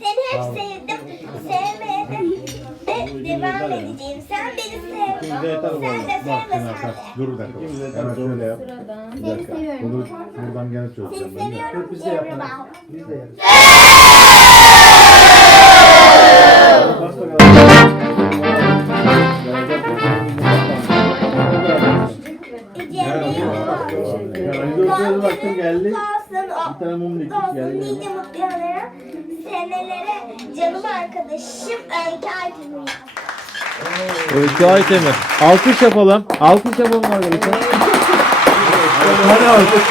hep sevdim. Sevmeye de, de devam edeceğim. Sen beni sev. Sen de sevme sen de. Dur bir dakika. Hemen şöyle yap. Bir dakika. Bunu buradan gene Seni çözeceğim. Ben de. seviyorum. Biz de yapalım. al. Biz de yarız. Bas gösterdi baktım geldi. Bir tane mum diktik geldi. nice mutlu yıllara. Senelere canım arkadaşım Öykü Aytın'ı Öykü Aytemir. Alkış yapalım. Alkış yapalım arkadaşlar. Hadi alkış.